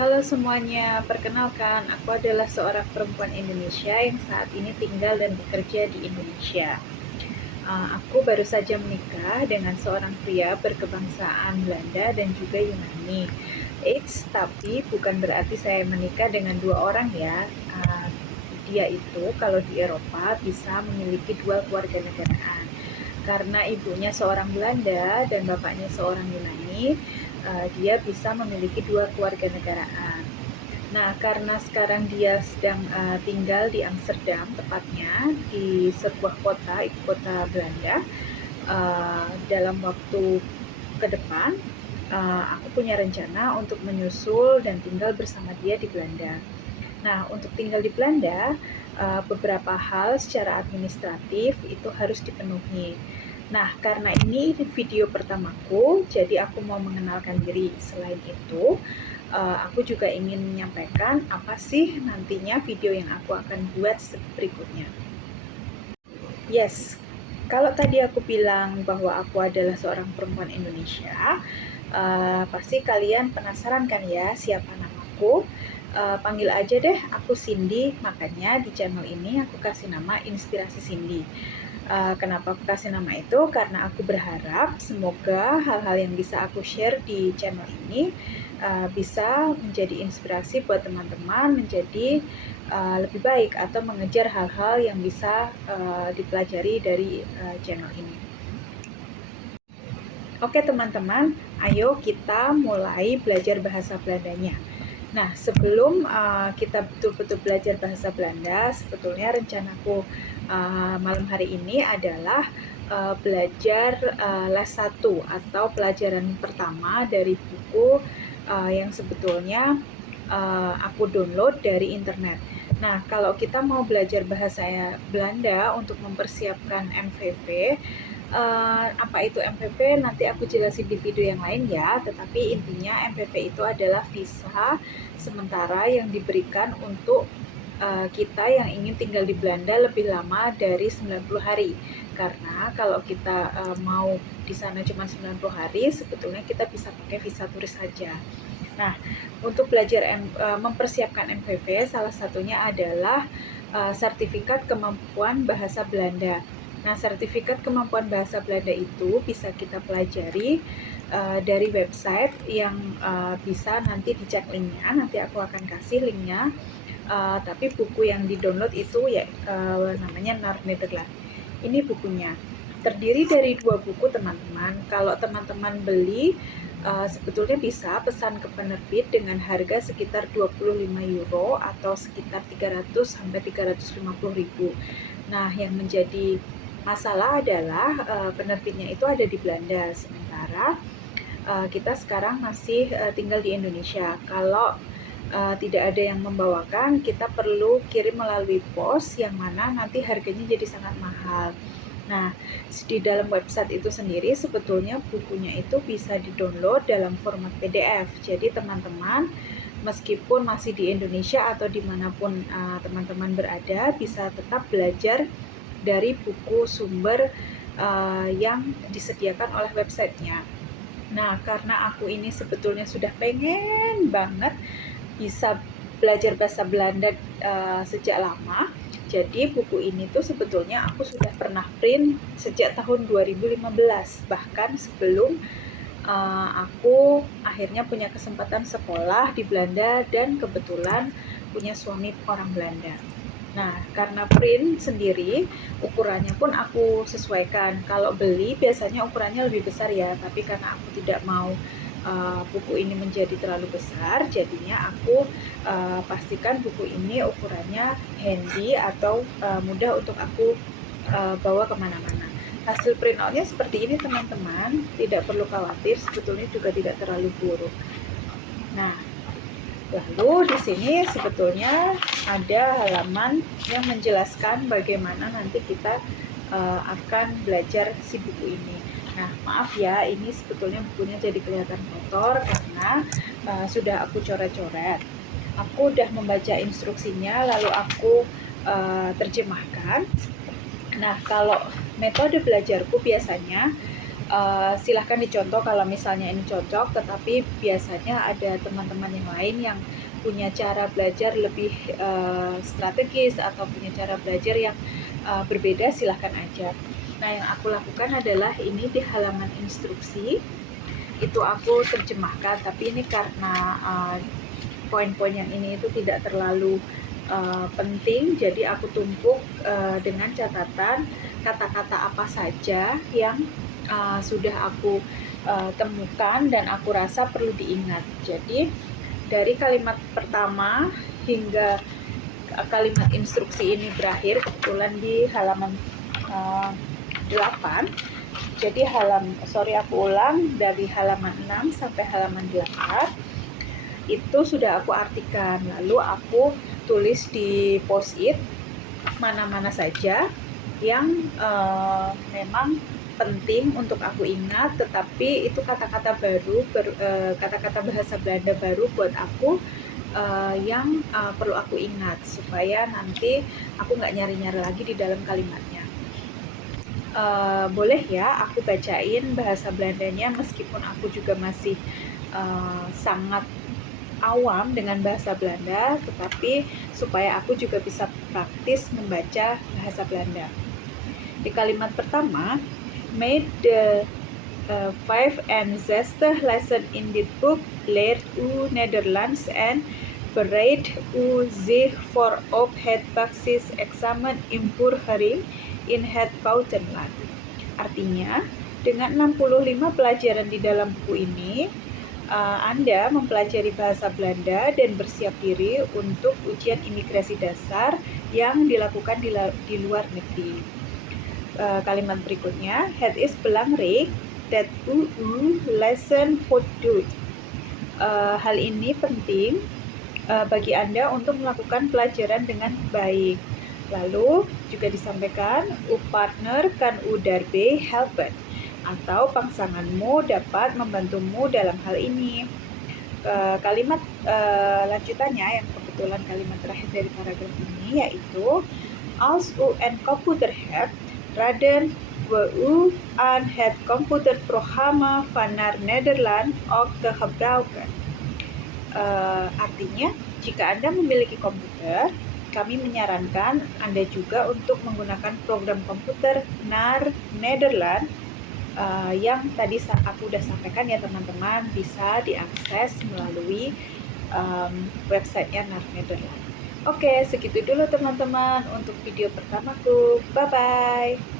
Halo semuanya, perkenalkan aku adalah seorang perempuan Indonesia yang saat ini tinggal dan bekerja di Indonesia. Aku baru saja menikah dengan seorang pria berkebangsaan Belanda dan juga Yunani. Eits, tapi bukan berarti saya menikah dengan dua orang ya. Uh, Dia itu kalau di Eropa bisa memiliki dua keluarga negaraan. Karena ibunya seorang Belanda dan bapaknya seorang Yunani, dia bisa memiliki dua keluarga negaraan. Nah, karena sekarang dia sedang tinggal di Amsterdam, tepatnya di sebuah kota, ibu kota Belanda. Dalam waktu ke depan, aku punya rencana untuk menyusul dan tinggal bersama dia di Belanda. Nah, untuk tinggal di Belanda, beberapa hal secara administratif itu harus dipenuhi. Nah, karena ini video pertamaku, jadi aku mau mengenalkan diri. Selain itu, aku juga ingin menyampaikan apa sih nantinya video yang aku akan buat berikutnya. Yes, kalau tadi aku bilang bahwa aku adalah seorang perempuan Indonesia, pasti kalian penasaran kan ya siapa namaku? Panggil aja deh aku Cindy, makanya di channel ini aku kasih nama Inspirasi Cindy. Kenapa aku kasih nama itu? Karena aku berharap semoga hal-hal yang bisa aku share di channel ini bisa menjadi inspirasi buat teman-teman menjadi lebih baik atau mengejar hal-hal yang bisa dipelajari dari channel ini. Oke teman-teman, ayo kita mulai belajar bahasa Belandanya. Nah, sebelum kita betul-betul belajar bahasa Belanda, sebetulnya rencanaku malam hari ini adalah belajar les 1 atau pelajaran pertama dari buku yang sebetulnya aku download dari internet. Nah, kalau kita mau belajar bahasa Belanda untuk mempersiapkan MVV, apa itu MVV nanti aku jelasin di video yang lain ya, tetapi intinya MVV itu adalah visa sementara yang diberikan untuk kita yang ingin tinggal di Belanda lebih lama dari 90 hari. Karena kalau kita mau di sana cuma 90 hari, sebetulnya kita bisa pakai visa turis saja. Nah, untuk belajar mempersiapkan MVV, salah satunya adalah sertifikat kemampuan bahasa Belanda. Nah, sertifikat kemampuan bahasa Belanda itu bisa kita pelajari dari website yang bisa nanti dicek linknya. Nanti aku akan kasih linknya. Tapi buku yang di-download itu ya namanya Naar Nederland. Ini bukunya. Terdiri dari 2 buku teman-teman. Kalau teman-teman beli sebetulnya bisa pesan ke penerbit dengan harga sekitar 25 euro atau sekitar 300 sampai 350 ribu. Nah, yang menjadi masalah adalah penerbitnya itu ada di Belanda, sementara kita sekarang masih tinggal di Indonesia. Kalau tidak ada yang membawakan, kita perlu kirim melalui pos yang mana nanti harganya jadi sangat mahal. Nah, di dalam website itu sendiri sebetulnya bukunya itu bisa di-download dalam format PDF. Jadi teman-teman meskipun masih di Indonesia atau dimanapun teman-teman berada, bisa tetap belajar dari buku sumber yang disediakan oleh websitenya. Nah, karena aku ini sebetulnya sudah pengen banget bisa belajar bahasa Belanda sejak lama. Jadi buku ini tuh sebetulnya aku sudah pernah print sejak tahun 2015, bahkan sebelum aku akhirnya punya kesempatan sekolah di Belanda dan kebetulan punya suami orang Belanda. Nah, karena print sendiri, ukurannya pun aku sesuaikan. Kalau beli biasanya ukurannya lebih besar ya, tapi karena aku tidak mau buku ini menjadi terlalu besar, jadinya aku pastikan buku ini ukurannya handy atau mudah untuk aku bawa kemana-mana. Hasil print outnya seperti ini teman-teman, tidak perlu khawatir, sebetulnya juga tidak terlalu buruk. Nah, lalu di sini sebetulnya ada halaman yang menjelaskan bagaimana nanti kita akan belajar si buku ini. Nah, maaf ya, ini sebetulnya bukunya jadi kelihatan kotor karena sudah aku coret-coret. Aku udah membaca instruksinya, lalu aku terjemahkan. Nah, kalau metode belajarku biasanya silahkan dicontoh kalau misalnya ini cocok, tetapi biasanya ada teman-teman yang lain yang punya cara belajar lebih strategis atau punya cara belajar yang berbeda, silahkan aja. Nah, yang aku lakukan adalah ini di halaman instruksi, itu aku terjemahkan, tapi ini karena poin-poin yang ini itu tidak terlalu penting, jadi aku tumpuk dengan catatan kata-kata apa saja yang sudah aku temukan dan aku rasa perlu diingat. Jadi dari kalimat pertama hingga kalimat instruksi ini berakhir, kebetulan di halaman 8. Jadi aku ulang, dari halaman 6 sampai halaman 8 itu sudah aku artikan, lalu aku tulis di post-it mana-mana saja yang memang penting untuk aku ingat, tetapi itu kata-kata baru, kata-kata bahasa Belanda baru buat aku yang perlu aku ingat supaya nanti aku nggak nyari-nyari lagi di dalam kalimatnya. Boleh ya aku bacain bahasa Belandanya, meskipun aku juga masih sangat awam dengan bahasa Belanda, tetapi supaya aku juga bisa praktis membaca bahasa Belanda. Di kalimat pertama, made the 5 and 6 lesson in dit boek leert u Nederlands en bereidt u zich voor op het basisexamen invoering in het buitenland. Artinya, dengan 65 pelajaran di dalam buku ini, Anda mempelajari bahasa Belanda dan bersiap diri untuk ujian imigrasi dasar yang dilakukan di luar negeri. Kalimat berikutnya, het is belangrijk dat u lesson voldoet. Hal ini penting bagi Anda untuk melakukan pelajaran dengan baik. Lalu juga disampaikan, uw partner kan u daarbij helpen, atau pasanganmu dapat membantumu dalam hal ini. Kalimat lanjutannya yang kebetulan kalimat terakhir dari paragraf ini yaitu, als u een computer hebt, raden we u aan het computerprogramma van naar Nederland ook te gebruiken. Artinya, jika Anda memiliki komputer, kami menyarankan Anda juga untuk menggunakan program komputer NAR Nederland yang tadi aku udah sampaikan ya teman-teman, bisa diakses melalui websitenya NAR Nederland. Oke, segitu dulu teman-teman untuk video pertamaku. Bye-bye.